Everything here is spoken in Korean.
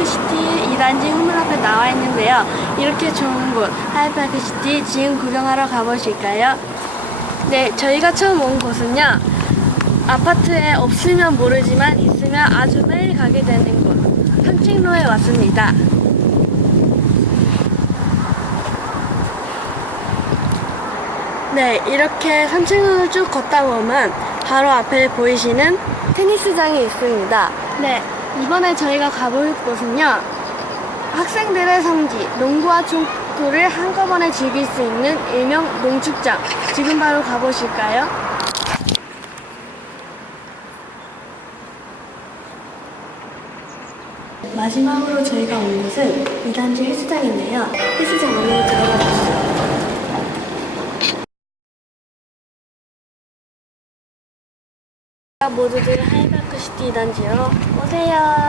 하이파크시티 2단지 후문 앞에 나와 있는데요. 이렇게 좋은 곳 하이파크시티 지금 구경하러 가보실까요? 네, 저희가 처음 온 곳은요. 아파트에 없으면 모르지만 있으면 아주 매일 가게 되는 곳 산책로에 왔습니다. 네, 이렇게 산책로를 쭉 걷다 보면 바로 앞에 보이시는 테니스장이 있습니다. 네, 이번에 저희가 가볼 곳은요. 학생들의 성지, 농구와 축구를 한꺼번에 즐길 수 있는 일명 농축장. 지금 바로 가보실까요? 마지막으로 저희가 온 곳은 2단지 헬스장인데요. 헬스장 안으로 들어가 주시죠. 모두들 하이파크 시티 단지로 오세요.